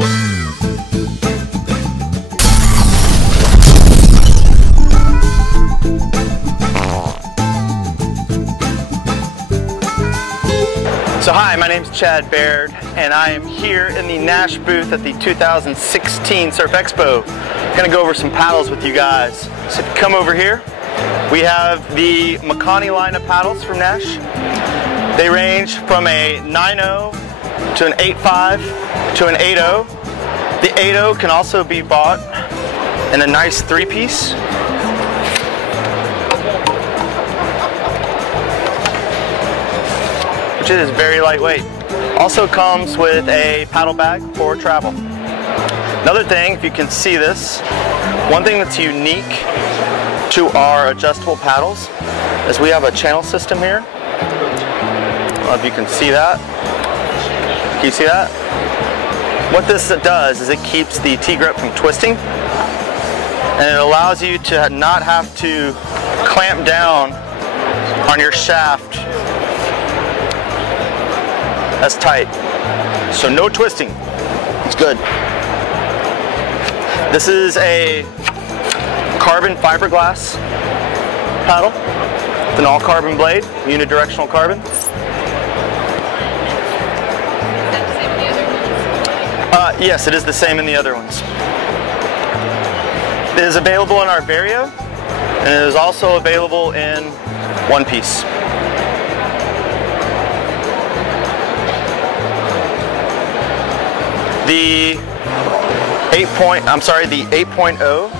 So hi, my name's Chad Baird, and I am here in the Naish booth at the 2016 Surf Expo. I'm gonna go over some paddles with you guys. So if you come over here, we have the Makani line of paddles from Naish. They range from a 9.0 to an 8.5 to an 8.0. The 8.0 can also be bought in a nice 3-piece. Which is very lightweight. Also comes with a paddle bag for travel. Another thing, if you can see this, one thing that's unique to our adjustable paddles is we have a channel system here. I don't know if you can see that. Can you see that? What this does is it keeps the T-grip from twisting, and it allows you to not have to clamp down on your shaft as tight. So no twisting. It's good. This is a carbon fiberglass paddle with an all carbon blade, unidirectional carbon. Yes, it is the same in the other ones. It is available in our Vario, and it is also available in one piece. The 8.0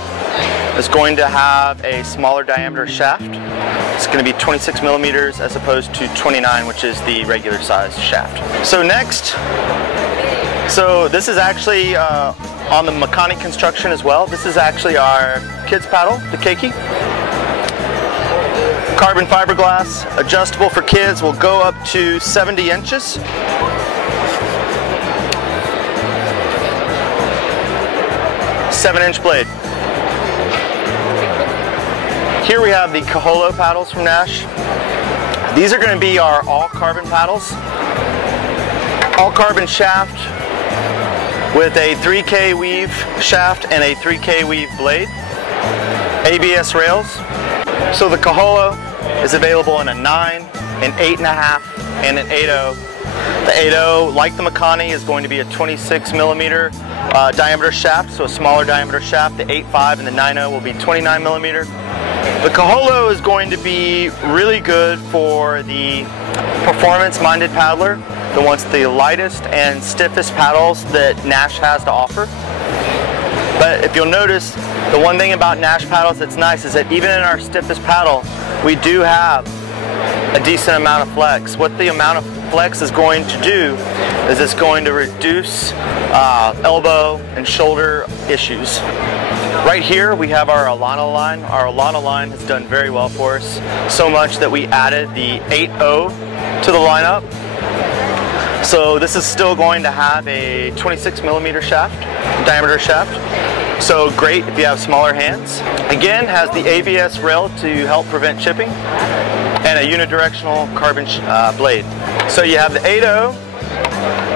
is going to have a smaller diameter shaft. It's going to be 26 millimeters as opposed to 29, which is the regular size shaft. So next, this is actually on the Makani construction as well. This is actually our kids paddle, the Keiki. Carbon fiberglass, adjustable for kids, will go up to 70 inches. Seven-inch blade. Here we have the Kaholo paddles from Naish. These are going to be our all-carbon paddles. All-carbon shaft with a 3K weave shaft and a 3K weave blade. ABS rails. So the Kaholo is available in a 9, an 8.5, and an 8.0. The 8.0, like the Makani, is going to be a 26 millimeter diameter shaft, so a smaller diameter shaft. The 8.5 and the 9.0 will be 29 millimeter. The Kaholo is going to be really good for the performance-minded paddler that wants the lightest and stiffest paddles that Naish has to offer. But if you'll notice, the one thing about Naish paddles that's nice is that even in our stiffest paddle, we do have a decent amount of flex. What the amount of flex is going to do is it's going to reduce elbow and shoulder issues. Right here we have our Alana line. Our Alana line has done very well for us, so much that we added the 8.0 to the lineup. So this is still going to have a 26 millimeter shaft, diameter shaft. So great if you have smaller hands. Again, has the ABS rail to help prevent chipping, and a unidirectional carbon blade. So you have the 8.0,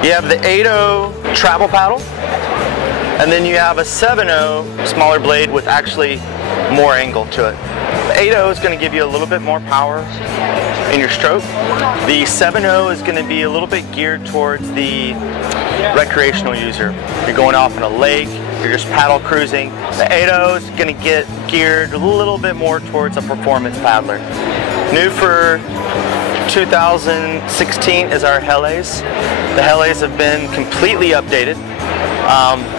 you have the 8.0 travel paddle, and then you have a 7.0 smaller blade with actually more angle to it. The 8.0 is going to give you a little bit more power in your stroke. The 7.0 is going to be a little bit geared towards the recreational user. You're going off on a lake, you're just paddle cruising. The 8.0 is going to get geared a little bit more towards a performance paddler. New for 2016 is our Heles. The Heles have been completely updated.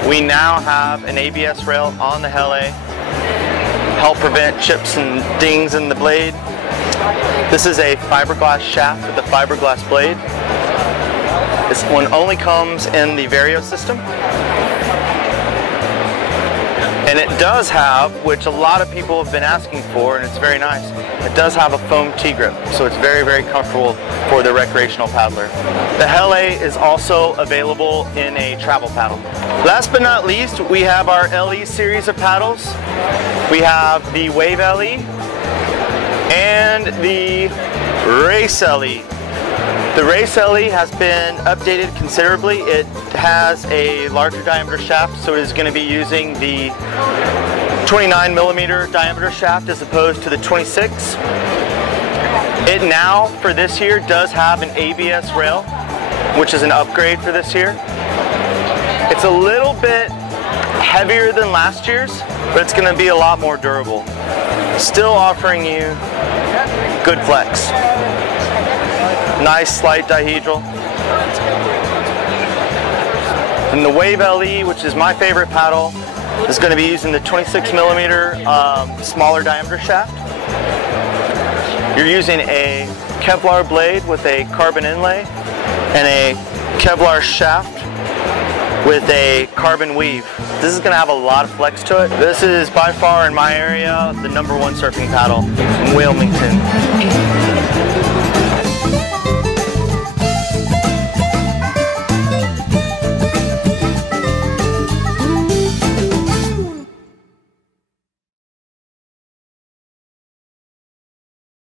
We now have an ABS rail on the Hele, help prevent chips and dings in the blade. This is a fiberglass shaft with a fiberglass blade. This one only comes in the Vario system. And it does have, which a lot of people have been asking for, and it's very nice, it does have a foam T-grip, so it's very, very comfortable for the recreational paddler. The Hele is also available in a travel paddle. Last but not least, we have our LE series of paddles. We have the Wave LE and the Race LE. The Race Hele has been updated considerably. It has a larger diameter shaft, so it is going to be using the 29mm diameter shaft as opposed to the 26. It now, for this year, does have an ABS rail, which is an upgrade for this year. It's a little bit heavier than last year's, but it's going to be a lot more durable. Still offering you good flex. Nice slight dihedral. And the Wave LE, which is my favorite paddle, is going to be using the 26mm smaller diameter shaft. You're using a Kevlar blade with a carbon inlay and a Kevlar shaft with a carbon weave. This is going to have a lot of flex to it. This is by far in my area the #1 surfing paddle in Wilmington.